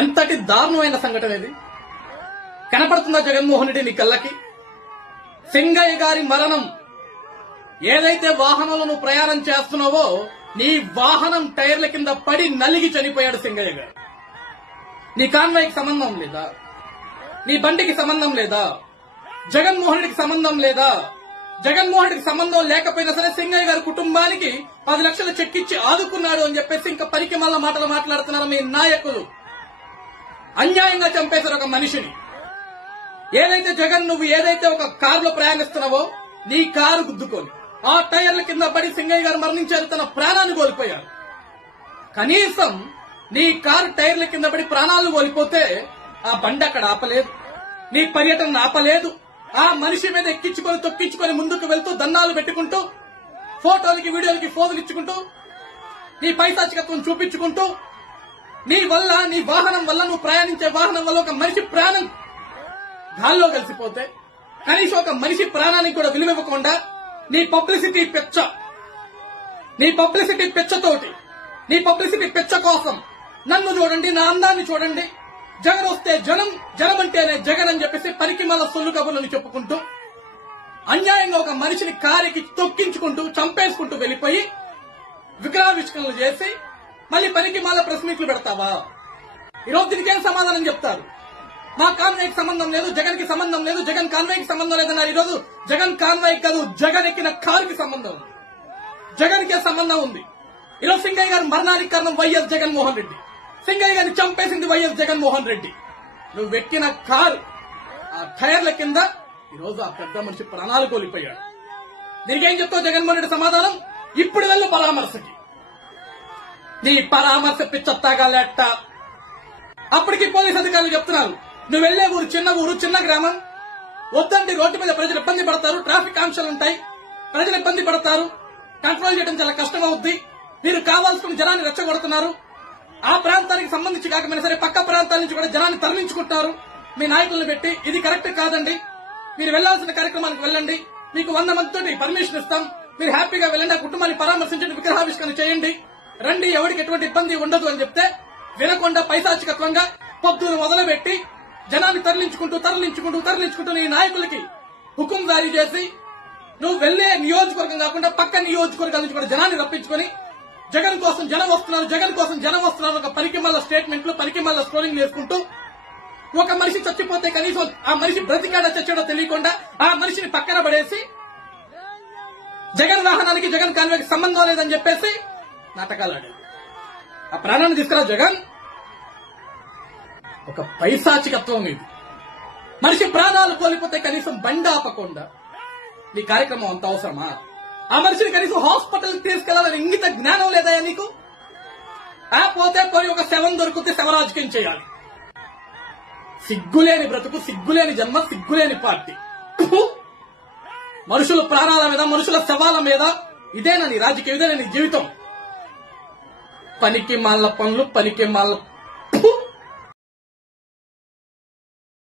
ఎంతటి దారుణమైన సంఘటన ఇది. కనపడుతుందా జగన్మోహన్ రెడ్డి నీ కళ్ళకి? సింగయ్య గారి మరణం, ఏదైతే వాహనంలో నువ్వు ప్రయాణం చేస్తున్నావో నీ వాహనం టైర్ల కింద పడి నలిగి చనిపోయాడు సింగయ్య గారు. నీ కాన్వాయ్కి సంబంధం లేదా? నీ బండికి సంబంధం లేదా? జగన్మోహన్ రెడ్డికి సంబంధం లేదా? జగన్మోహన్ రెడ్డికి సంబంధం లేకపోయినా సరే సింగయ్య గారి కుటుంబానికి 10 లక్షలు చెక్ ఇచ్చి ఆదుకున్నాడు అని చెప్పేసి ఇంకా పనికి మళ్ళా మాటలు మాట్లాడుతున్నారు మీ నాయకులు. అన్యాయంగా చంపేశారు ఒక మనిషిని. ఏదైతే జగన్ నువ్వు ఏదైతే ఒక కారులో ప్రయాణిస్తున్నావో నీ కారు గుద్దుకొని ఆ టైర్ల కింద పడి సింగయ్య గారు మరణించారు, తన ప్రాణాన్ని కోల్పోయారు. కనీసం నీ కారు టైర్ల కింద పడి ప్రాణాలు కోల్పోతే ఆ బండి అక్కడ ఆపలేదు, నీ పర్యటన ఆపలేదు. ఆ మనిషి మీద ఎక్కించుకొని తొక్కించుకొని ముందుకు వెళ్తూ దండాలు పెట్టుకుంటూ ఫోటోలకి వీడియోలకి ఫోజులు ఇచ్చుకుంటూ నీ పైశాచికత్వం చూపించుకుంటూ నీ వల్ల నీ వాహనం వల్ల నువ్వు ప్రయాణించే వాహనం వల్ల ఒక మనిషి ప్రాణం గాల్లో కలిసిపోతే కనీసం ఒక మనిషి ప్రాణానికి కూడా విలువివ్వకుండా నీ పబ్లిసిటీ పెచ్చతోటి నీ పబ్లిసిటీ పెచ్చ కోసం నన్ను చూడండి, నా అందాన్ని చూడండి, జగన్ వస్తే జనం, జనం అంటేనే జగన్ అని చెప్పేసి పనికి మళ్ళా సొల్లు కబుర్లను చెప్పుకుంటూ అన్యాయంగా ఒక మనిషిని కారికి తొక్కించుకుంటూ చంపేసుకుంటూ వెళ్లిపోయి విగ్రహావిష్కరణలు చేసి మళ్ళీ పనికి మళ్ళా ప్రెస్ మీట్లు పెడతావా? ఈరోజు దీనికేం సమాధానం చెప్తారు? మా కాన్వాయ్కి సంబంధం లేదు, జగన్ కి సంబంధం లేదు, జగన్ కాన్వాయ్కి సంబంధం లేదన్నారు. ఈరోజు జగన్ కాన్వాయ్ కాదు, జగన్ ఎక్కిన కారుకి సంబంధం ఉంది, జగన్ కే సంబంధం ఉంది. ఈరోజు సింగయ్య గారి మరణానికి కారణం వైఎస్ జగన్మోహన్ రెడ్డి, సింగయ్య గారిని చంపేసింది వైఎస్ జగన్మోహన్ రెడ్డి. నువ్వు ఎక్కిన కారు ఆ టైర్ల కింద ఈరోజు ఆ పెద్ద మనిషి ప్రాణాలు కోల్పోయాడు. దీనికేం చెప్తావు జగన్మోహన్ రెడ్డి సమాధానం? ఇప్పుడు వెళ్ళు పరామర్శకి. నీ పరామర్శ పిచ్చత్తాగా లెట్ట. అప్పటికి పోలీసు అధికారులు చెప్తున్నారు, నువ్వు వెళ్లే ఊరు చిన్న ఊరు, చిన్న గ్రామం, వద్దంటే రోడ్డు మీద ప్రజలు ఇబ్బంది పడతారు, ట్రాఫిక్ ఆంక్షలు ఉంటాయి, ప్రజలు ఇబ్బంది పడతారు, కంట్రోల్ చేయడం చాలా కష్టం అవుద్ది, మీరు కావాల్సుకుని జనాన్ని రెచ్చగొడుతున్నారు, ఆ ప్రాంతానికి సంబంధించి కాకపోయినా సరే పక్క ప్రాంతాల నుంచి కూడా జనాన్ని తరలించుకుంటున్నారు మీ నాయకులను పెట్టి. ఇది కరెక్ట్ కాదండి, మీరు వెళ్లాల్సిన కార్యక్రమానికి వెళ్ళండి, మీకు 100 మందితో పర్మిషన్ ఇస్తాం, మీరు హ్యాపీగా వెళ్ళండి, ఆ కుటుంబాన్ని పరామర్శించండి, విగ్రహావిష్కరణ చేయండి, రండి, ఎవరికి ఎటువంటి ఇబ్బంది ఉండదు అని చెప్తే వినకుండా పైశాచికత్వంగా పొద్దును మొదలుపెట్టి జనాన్ని తరలించుకుంటూ నీ నాయకులకి హుకుం జారీ చేసి నువ్వు వెళ్లే నియోజకవర్గం కాకుండా పక్క నియోజకవర్గాల నుంచి కూడా జనాన్ని రప్పించుకొని జగన్ కోసం జనం వస్తున్నారు ఒక పనికి మళ్ళా స్టేట్మెంట్లు, పనికి మళ్ళా స్ట్రోలింగ్ చేసుకుంటూ ఒక మనిషి చచ్చిపోతే కనీసం ఆ మనిషి బ్రతికాడో చచ్చాడో తెలియకుండా ఆ మనిషిని పక్కన పడేసి జగన్ వాహనానికి జగన్ కాన్వాయ్కి సంబంధం లేదని చెప్పేసి నాటకాలాడు. ఆ ప్రాణాన్ని తీసుకురా జగన్. ఒక పైశాచికత్వం ఇది. మనిషి ప్రాణాలు కోల్పోతే కనీసం బండి ఆపకుండా నీ కార్యక్రమం అంత అవసరమా? ఆ మనిషిని కనీసం హాస్పిటల్ తీసుకెళ్లాలని ఇంగిత జ్ఞానం లేదా నీకు? పోతే పోయి ఒక శవం దొరికితే శవరాజకీయం చేయాలి. సిగ్గులేని బ్రతుకు, సిగ్గులేని జన్మ, సిగ్గులేని పార్టీ. మనుషుల ప్రాణాల మీద, మనుషుల శవాల మీద ఇదేనా నీ రాజకీయం? ఇదేనా నీ జీవితం? పనికి మాల పనులు, పనికి మాల